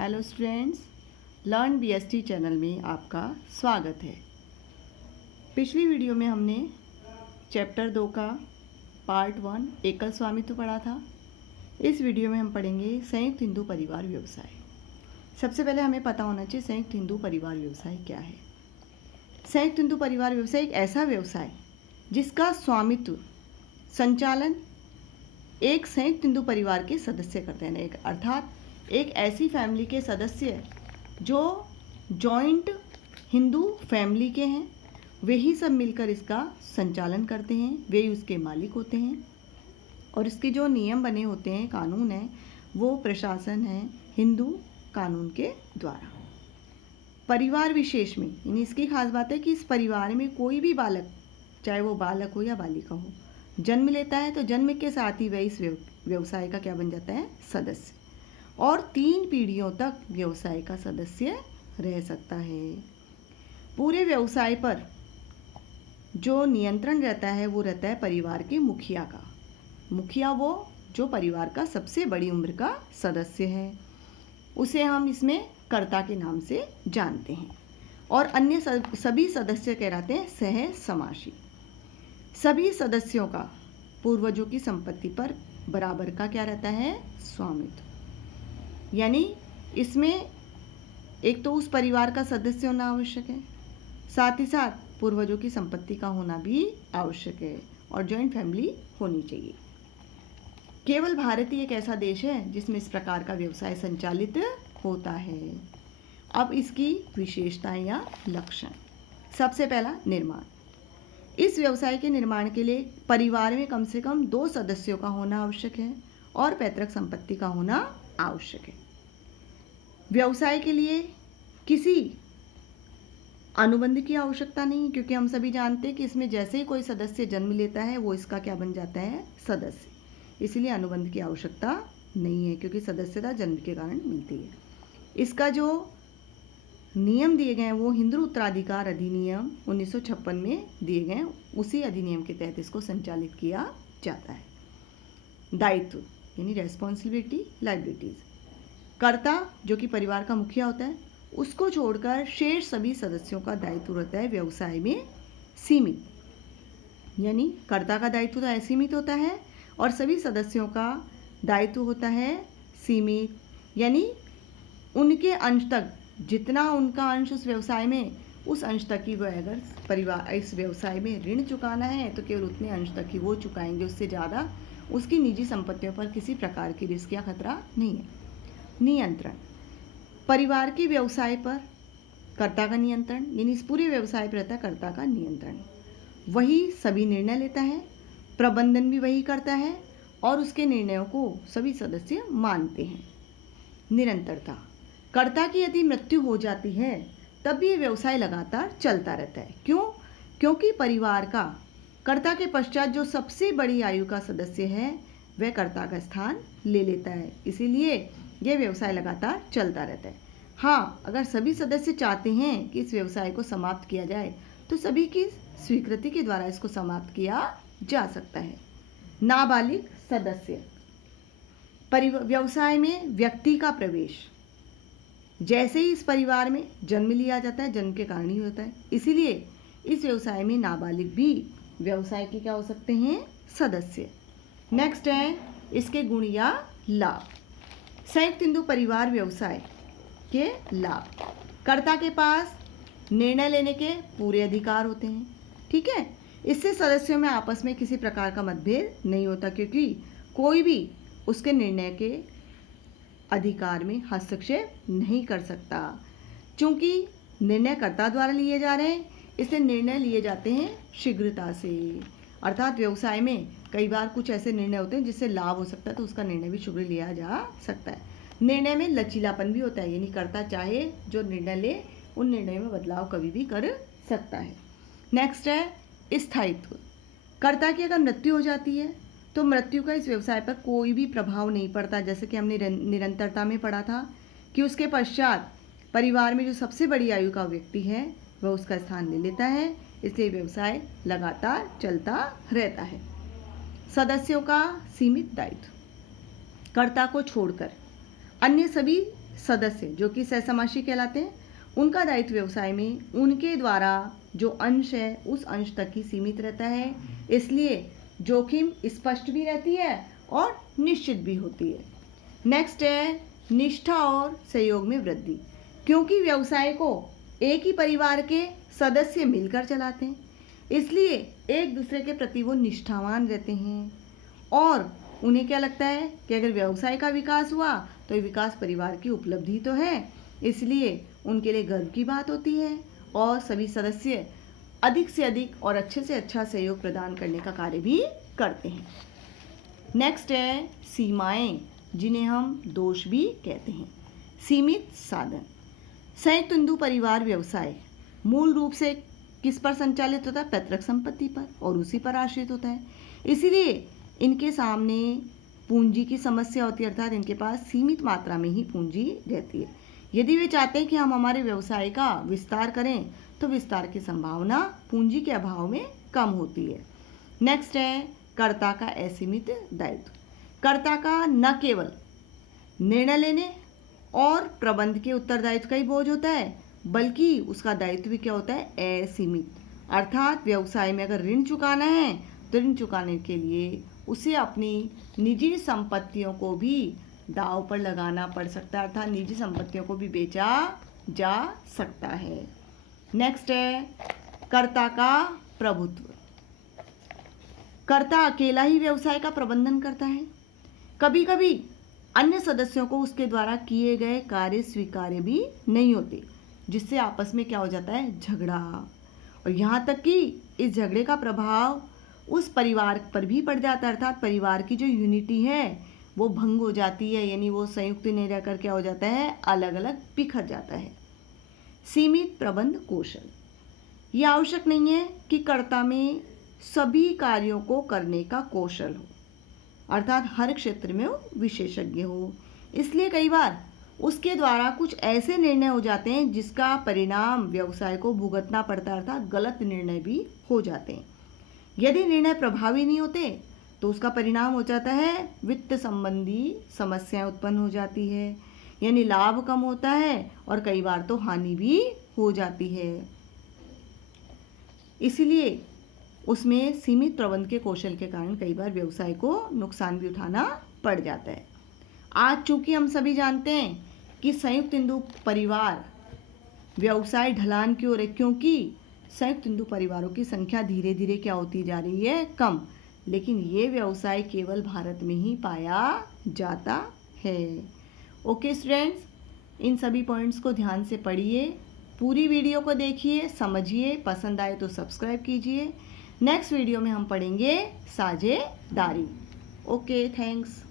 Hello students, learn BST channel में आपका स्वागत है। पिछली वीडियो में हमने चैप्टर 2 का पार्ट 1 एकल स्वामित्व पढ़ा था। इस वीडियो में हम पढ़ेंगे संयुक्त हिंदू परिवार व्यवसाय। सबसे पहले हमें पता होना चाहिए संयुक्त हिंदू परिवार व्यवसाय क्या है। संयुक्त हिंदू परिवार व्यवसाय एक ऐसा व्यवसाय जिसका स्वामित्व संचालन एक संयुक्त हिंदू परिवार के सदस्य करते हैं, अर्थात एक ऐसी फैमिली के सदस्य जो जॉइंट हिंदू फैमिली के हैं, वे ही सब मिलकर इसका संचालन करते हैं, वे ही उसके मालिक होते हैं और इसके जो नियम बने होते हैं, कानून है, वो प्रशासन है हिंदू कानून के द्वारा। परिवार विशेष में यानी इसकी खास बात है कि इस परिवार में कोई भी बालक, चाहे वो बालक हो या बालिका हो, जन्म लेता है तो जन्म के साथ ही वह इस व्यवसाय का क्या बन जाता है, सदस्य, और 3 पीढ़ियों तक व्यवसाय का सदस्य रह सकता है। पूरे व्यवसाय पर जो नियंत्रण रहता है वो रहता है परिवार के मुखिया का। मुखिया वो जो परिवार का सबसे बड़ी उम्र का सदस्य है, उसे हम इसमें कर्ता के नाम से जानते हैं। और अन्य सभी सदस्य कहलाते हैं सह समासी। सभी सदस्यों का पूर्वजों की संपत्ति पर बराबर का क्या रहता है, स्वामित्व। यानी इसमें एक तो उस परिवार का सदस्य होना आवश्यक है, साथ ही साथ पूर्वजों की संपत्ति का होना भी आवश्यक है और जॉइंट फैमिली होनी चाहिए। केवल भारत ही एक ऐसा देश है जिसमें इस प्रकार का व्यवसाय संचालित होता है। अब इसकी विशेषताएं या लक्षण। सबसे पहला, निर्माण। इस व्यवसाय के निर्माण के लिए परिवार में कम से कम 2 सदस्यों का होना आवश्यक है और पैतृक संपत्ति का होना आवश्यक है। व्यवसाय के लिए किसी अनुबंध की आवश्यकता नहीं, क्योंकि हम सभी जानते हैं कि इसमें जैसे ही कोई सदस्य जन्म लेता है वो इसका क्या बन जाता है, सदस्य। इसलिए अनुबंध की आवश्यकता नहीं है, क्योंकि सदस्यता जन्म के कारण मिलती है। इसका जो नियम दिए गए हैं वो हिंदू उत्तराधिकार अधिनियम 1956 में दिए गए हैं, उसी अधिनियम के तहत इसको संचालित किया जाता है। दायित्व यानी रेस्पॉन्सिबिलिटी, लाइबिलिटीज। कर्ता जो कि परिवार का मुखिया होता है, उसको छोड़कर शेष सभी सदस्यों का दायित्व रहता है व्यवसाय में सीमित। यानी कर्ता का दायित्व तो असीमित होता है और सभी सदस्यों का दायित्व होता है सीमित। यानी उनके अंश तक, जितना उनका अंश उस व्यवसाय में, उस अंश तक ही वह, अगर परिवार इस व्यवसाय में ऋण चुकाना है तो केवल उतने अंश तक ही वो चुकाएंगे, उससे ज़्यादा उसकी निजी संपत्तियों पर किसी प्रकार की रिस्क या खतरा नहीं है। नियंत्रण। परिवार के व्यवसाय पर कर्ता का नियंत्रण, यानी इस पूरे व्यवसाय पर रहता है कर्ता का नियंत्रण। वही सभी निर्णय लेता है, प्रबंधन भी वही करता है और उसके निर्णयों को सभी सदस्य मानते हैं। निरंतरता। कर्ता की यदि मृत्यु हो जाती है तब भी ये व्यवसाय लगातार चलता रहता है। क्यों? क्योंकि परिवार का कर्ता के पश्चात जो सबसे बड़ी आयु का सदस्य है वह कर्ता का स्थान ले लेता है, इसीलिए यह व्यवसाय लगातार चलता रहता है। हाँ, अगर सभी सदस्य चाहते हैं कि इस व्यवसाय को समाप्त किया जाए तो सभी की स्वीकृति के द्वारा इसको समाप्त किया जा सकता है। नाबालिग सदस्य। व्यवसाय में व्यक्ति का प्रवेश जैसे ही इस परिवार में जन्म लिया जाता है, जन्म के कारण ही होता है, इसीलिए इस व्यवसाय में नाबालिग भी व्यवसाय के क्या हो सकते हैं, सदस्य। नेक्स्ट है इसके गुण या लाभ। संयुक्त हिंदू परिवार व्यवसाय के लाभ। कर्ता के पास निर्णय लेने के पूरे अधिकार होते हैं, ठीक है। इससे सदस्यों में आपस में किसी प्रकार का मतभेद नहीं होता, क्योंकि कोई भी उसके निर्णय के अधिकार में हस्तक्षेप नहीं कर सकता। चूंकि निर्णय कर्ता द्वारा लिए जा रहे हैं, इसलिए निर्णय लिए जाते हैं शीघ्रता से। अर्थात व्यवसाय में कई बार कुछ ऐसे निर्णय होते हैं जिससे लाभ हो सकता है, तो उसका निर्णय भी शीघ्र लिया जा सकता है। निर्णय में लचीलापन भी होता है, यानी कर्ता चाहे जो निर्णय ले उन निर्णयों में बदलाव कभी भी कर सकता है। नेक्स्ट है स्थायित्व। कर्ता की अगर मृत्यु हो जाती है तो मृत्यु का इस व्यवसाय पर कोई भी प्रभाव नहीं पड़ता, जैसे कि हमने निरंतरता में पढ़ा था कि उसके पश्चात परिवार में जो सबसे बड़ी आयु का व्यक्ति है वह उसका स्थान ले लेता है, इसलिए व्यवसाय लगातार चलता रहता है। सदस्यों का सीमित दायित्व। कर्ता को छोड़कर अन्य सभी सदस्य जो कि सहसमासी कहलाते हैं, उनका दायित्व व्यवसाय में उनके द्वारा जो अंश है उस अंश तक ही सीमित रहता है, इसलिए जोखिम स्पष्ट भी रहती है और निश्चित भी होती है। नेक्स्ट है निष्ठा और सहयोग में वृद्धि। क्योंकि व्यवसाय को एक ही परिवार के सदस्य मिलकर चलाते हैं, इसलिए एक दूसरे के प्रति वो निष्ठावान रहते हैं और उन्हें क्या लगता है कि अगर व्यवसाय का विकास हुआ तो ये विकास परिवार की उपलब्धि तो है, इसलिए उनके लिए गर्व की बात होती है और सभी सदस्य अधिक से अधिक और अच्छे से अच्छा सहयोग प्रदान करने का कार्य भी करते हैं। नेक्स्ट है सीमाएं, जिन्हें हम दोष भी कहते हैं। सीमित साधन। संयुक्त हिंदू परिवार व्यवसाय मूल रूप से किस पर संचालित होता है? पैतृक संपत्ति पर, और उसी पर आश्रित होता है। इसीलिए इनके सामने पूंजी की समस्या होती है, अर्थात इनके पास सीमित मात्रा में ही पूंजी रहती है। यदि वे चाहते हैं कि हम हमारे व्यवसाय का विस्तार करें तो विस्तार की संभावना पूंजी के अभाव में कम होती है। नेक्स्ट है कर्ता का असीमित दायित्व। कर्ता का न केवल निर्णय लेने और प्रबंध के उत्तरदायित्व का ही बोझ होता है, बल्कि उसका दायित्व भी क्या होता है? असीमित। अर्थात व्यवसाय में अगर ऋण चुकाना है तो ऋण चुकाने के लिए उसे अपनी निजी संपत्तियों को भी दांव पर लगाना पड़ सकता है, अर्थात निजी संपत्तियों को भी बेचा जा सकता है। नेक्स्ट है कर्ता का प्रभुत्व। कर्ता अकेला ही व्यवसाय का प्रबंधन करता है। कभी कभी अन्य सदस्यों को उसके द्वारा किए गए कार्य स्वीकार्य भी नहीं होते, जिससे आपस में क्या हो जाता है? झगड़ा। और यहाँ तक कि इस झगड़े का प्रभाव उस परिवार पर भी पड़ जाता है, अर्थात परिवार की जो यूनिटी है वो भंग हो जाती है, यानी वो संयुक्त नहीं रहकर क्या हो जाता है? अलग अलग बिखर जाता है। सीमित प्रबंध कौशल। ये आवश्यक नहीं है कि कर्ता में सभी कार्यों को करने का कौशल हो, अर्थात हर क्षेत्र में वो विशेषज्ञ हो। इसलिए कई बार उसके द्वारा कुछ ऐसे निर्णय हो जाते हैं जिसका परिणाम व्यवसाय को भुगतना पड़ता है, अर्थात गलत निर्णय भी हो जाते हैं। यदि निर्णय प्रभावी नहीं होते तो उसका परिणाम हो जाता है वित्त संबंधी समस्याएं उत्पन्न हो जाती है, यानी लाभ कम होता है और कई बार तो हानि भी हो जाती है। इसीलिए उसमें सीमित प्रबंध के कौशल के कारण कई बार व्यवसाय को नुकसान भी उठाना पड़ जाता है। आज चूंकि हम सभी जानते हैं कि संयुक्त हिंदू परिवार व्यवसाय ढलान की ओर है, क्योंकि संयुक्त हिंदू परिवारों की संख्या धीरे धीरे क्या होती जा रही है? कम। लेकिन ये व्यवसाय केवल भारत में ही पाया जाता है। ओके स्टूडेंट्स, इन सभी पॉइंट्स को ध्यान से पढ़िए, पूरी वीडियो को देखिए, समझिए, पसंद आए तो सब्सक्राइब कीजिए। नेक्स्ट वीडियो में हम पढ़ेंगे साझेदारी। Okay, thanks.